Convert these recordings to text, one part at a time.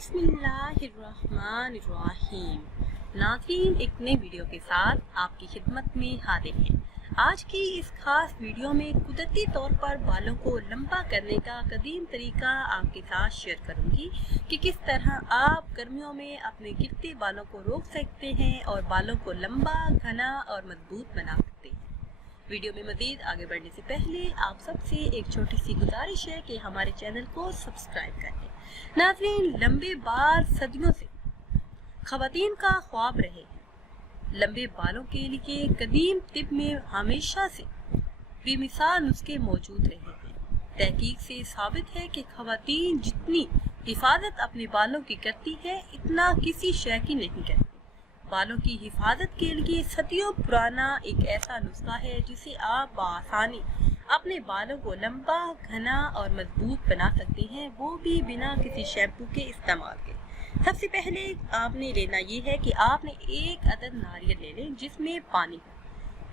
बिस्मिल्लाहिर्रहमानिर्रहीम। नाज़रीन, एक नई वीडियो के साथ आपकी खिदमत में हाजिर हैं। आज की इस खास वीडियो में कुदरती तौर पर बालों को लंबा करने का कदीम तरीका आपके साथ शेयर करूंगी कि किस तरह आप गर्मियों में अपने गिरते बालों को रोक सकते हैं और बालों को लंबा, घना और मजबूत बना सकते हैं। वीडियो में मज़ीद आगे बढ़ने से पहले आप सबसे एक छोटी सी गुजारिश है कि हमारे चैनल को सब्सक्राइब कर लें। नाज़रीन, लंबे बाल सदियों से ख़वातीन का ख्वाब रहे हैं। लंबे बालों के लिए कदीम तिब में हमेशा से बेमिसाल नुस्खे मौजूद रहे हैं। तहकीक से साबित है कि ख़वातीन जितनी हिफाजत अपने बालों की करती है, इतना किसी शय की नहीं करती। बालों की हिफाजत के लिए सदियों पुराना एक ऐसा नुस्खा है जिसे आप बआसानी अपने बालों को लंबा, घना और मजबूत बना सकते हैं, वो भी बिना किसी शैम्पू के इस्तेमाल के। सबसे पहले आपने लेना ये है कि आपने एक अदद नारियल ले लें जिसमें पानी हो।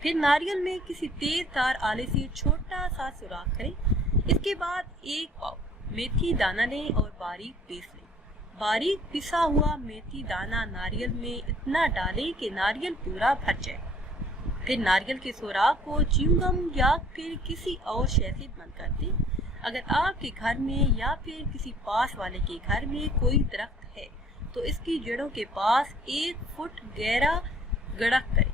फिर नारियल में किसी तेज तार आले से छोटा सा सुराख करें। इसके बाद एक पाव मेथी दाना लें और बारीक पीस लें। बारीक पिसा हुआ मेथी दाना नारियल में इतना डालें कि नारियल पूरा भर जाए। फिर नारियल के सुराख को च्युइंगम या फिर किसी और शय से बंद कर दें। अगर आपके घर में या फिर किसी पास वाले के घर में कोई दरख्त है तो इसकी जड़ों के पास 1 फुट गहरा गड्ढा करें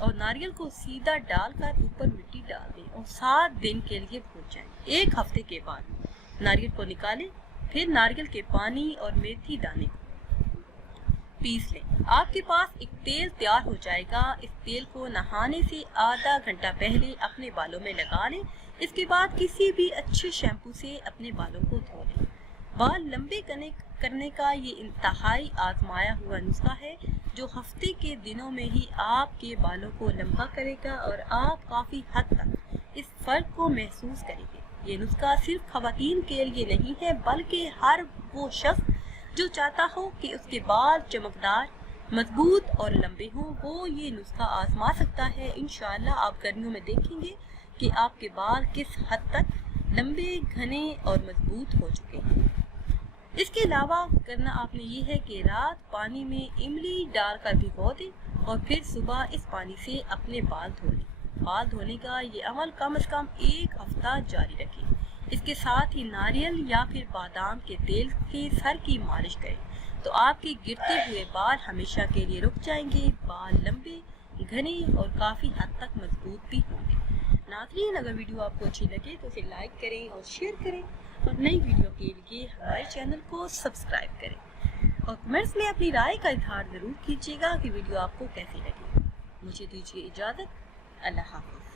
और नारियल को सीधा डालकर ऊपर मिट्टी डाल दें और 7 दिन के लिए भून जाएं। 1 हफ्ते के बाद नारियल को निकालें। फिर नारियल के पानी और मेथी दाने को पीस लें। आपके पास एक तेल तैयार हो जाएगा। इस तेल को नहाने से आधा घंटा पहले अपने बालों में लगा लें। इसके बाद किसी भी अच्छे शैम्पू से अपने बालों को धो लें। बाल लंबे करने का ये इंतहाई आजमाया हुआ नुस्खा है जो हफ्ते के दिनों में ही आपके बालों को लंबा करेगा और आप काफ़ी हद तक इस फर्क को महसूस करेंगे। ये नुस्खा सिर्फ ख़वातीन के लिए नहीं है बल्कि हर वो शख्स जो चाहता हो कि उसके बाल चमकदार, मजबूत और लंबे हों, वो ये नुस्खा आजमा सकता है। इंशाअल्लाह आप गर्मियों में देखेंगे कि आपके बाल किस हद तक लंबे, घने और मजबूत हो चुके हैं। इसके अलावा करना आपने ये है कि रात पानी में इमली डालकर भिगो दें और फिर सुबह इस पानी से अपने बाल धो लें। बाल धोने का ये अमल कम से कम 1 हफ्ता जारी रखें। इसके साथ ही नारियल या फिर बादाम के तेल से सर की मालिश करें तो आपके गिरते हुए बाल हमेशा के लिए रुक जाएंगे। बाल लंबे, घने और काफ़ी हद तक मजबूत भी होंगे। नाज़रीन, अगर वीडियो आपको अच्छी लगे तो इसे लाइक करें और शेयर करें और नई वीडियो के लिए हमारे चैनल को सब्सक्राइब करें और कमेंट्स में अपनी राय का इजहार ज़रूर कीजिएगा कि वीडियो आपको कैसी लगी। मुझे दीजिए इजाज़त। अल्लाह हाफ़िज़।